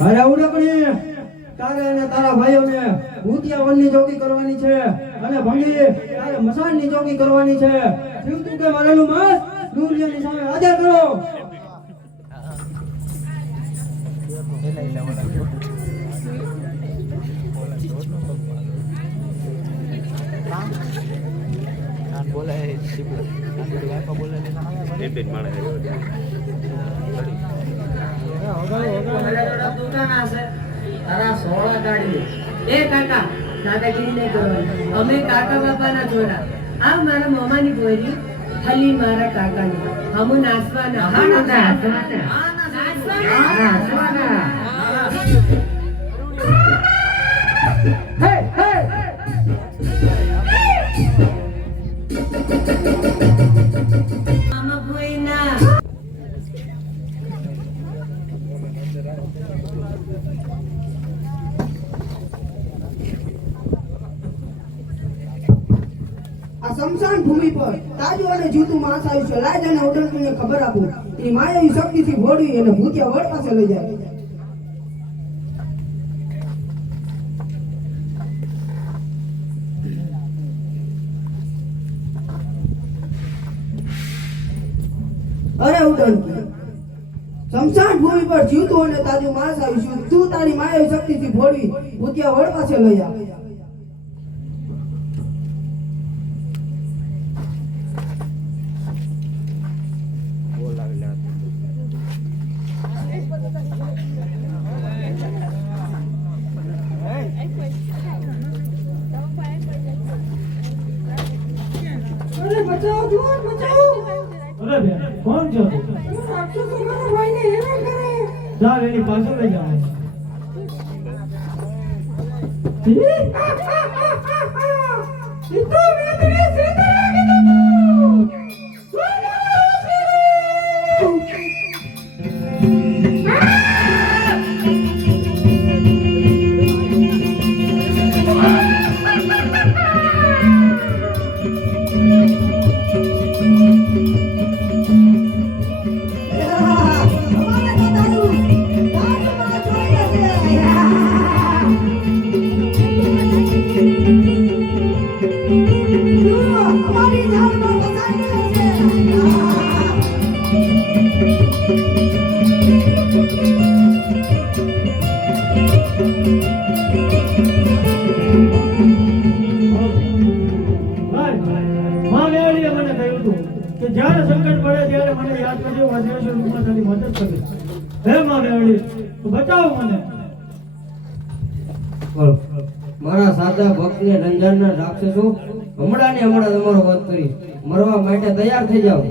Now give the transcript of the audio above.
અરે ઉડકણી તારે અને તારા ભાઈઓને ભૂતિયા વનની ચોકી કરવાની છે અને ભંગી તારે મસાણની ચોકી કરવાની છે. જીવતું કે મરેલું માસ સૂર્યની સામે હાજર કરો. અમે કાકા બાપાના છોરા આ મારા મામાની બોરી ખાલી મારા કાકાની હમુ નાસવાના મામા બોઈના શમશાન ભૂમિ પર તાજુ અને જૂતું માસ આવ્યું છે. લાજ અને ઓડલને ખબર આપું એ માયાવી શક્તિથી ભોળવી અને ભૂતિયા વડ પાસે લઈ જાય. અરે ઉડન શમશાન ભૂમિ પર જીવતું અને તાજુ માસ આવ્યું છે. તું તારી માયાવી શક્તિથી ભોળવી ભૂતિયા વડ પાસે લઈ જા. બચાવો જુઓ બચાવો. અરે બેન કોણ છો તું? રાક્ષસો મારા ભાઈને હેરાન કરે. ચાલ એની પાછળ લઈ જાઓ. જ્યારે સંકટ પડે ત્યારે મને યાદ કરજો. વાજેશ્વર રૂપમાં તારી મદદ કરે. હે માં મેવડી બચાવો મને. મારા સાદા ભક્તને રંજાનના રાક્ષસો હમણાં ને હમણાં તમારો વધ કરી મરવા માટે તૈયાર થઈ જાઓ.